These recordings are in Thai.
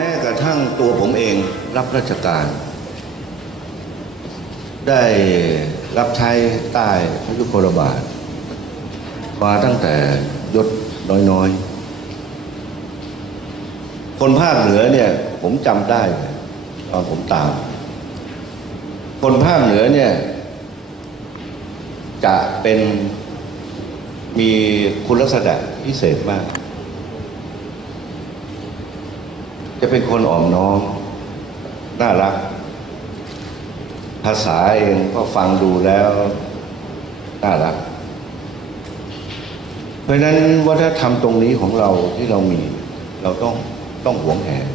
แม้กระทั่งตัวผมเองรับราชการ ได้รับใช้ใต้พระยุคลบาท มาตั้งแต่ยศน้อยๆ คนภาคเหนือเนี่ยผมจำได้ตอนผมตาม คนภาคเหนือเนี่ยจะเป็นมีคุณลักษณะพิเศษมาก จะเป็นคนอ่อมน้อมน่ารัก ภาษาเองก็ฟังดูแล้ว น่ารัก เพราะฉะนั้นวัฒนธรรมตรงนี้ของเราที่เรามี เราต้องต้องหวงแหน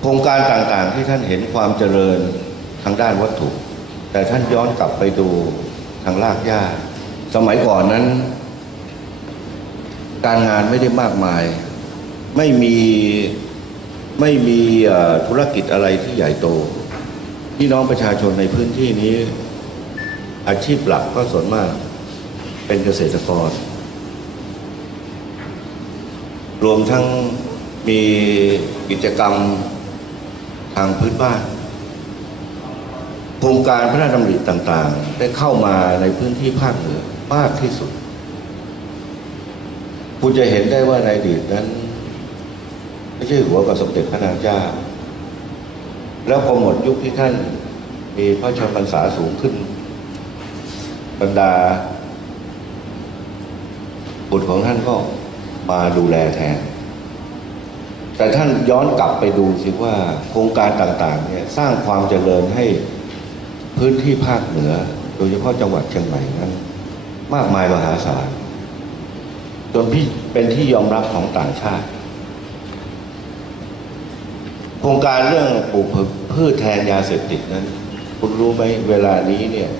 โครงการต่างๆที่ท่านเห็นความเจริญทางด้านวัตถุ แต่ท่านย้อนกลับไปดูทางรากหญ้า สมัยก่อนนั้น การงานไม่ได้มากมาย ไม่มีไม่มีธุรกิจอะไรที่ใหญ่โต พี่น้องประชาชนในพื้นที่นี้ อาชีพหลักก็ส่วนมากเป็นเกษตรกร รวมทั้งมีกิจกรรมทางพื้นบ้าน โครงการพระราชดำริต่างๆ ได้เข้ามาในพื้นที่ภาคเหนือมากที่สุด คุณจะเห็นได้ว่าในอดีตนั้น ไม่ใช่หัวกับสมเด็จพระนางเจ้า แล้วพอหมดยุคที่ท่านมีพระชนมพรรษาสูงขึ้น บรรดาบุตรของท่านก็มาดูแลแทน แต่ท่านย้อนกลับไปดูสิว่าโครงการต่างๆเนี่ยสร้างความเจริญให้พื้นที่ภาคเหนือ โดยเฉพาะจังหวัดเชียงใหม่นั้น มากมายมหาศาลจนพี่เป็นที่ยอมรับของต่างชาติ โครงการเรื่องปลูกพืชแทนยาเสพติดนั้น คุณรู้ไหมเวลานี้เนี่ย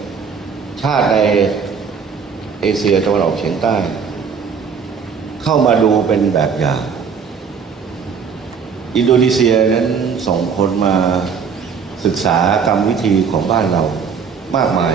ชาติในเอเชียตะวันออกเฉียงใต้ เข้ามาดูเป็นแบบอย่างอินโดนีเซียนั้นส่งคนมาศึกษากรรมวิธีของบ้านเรามากมาย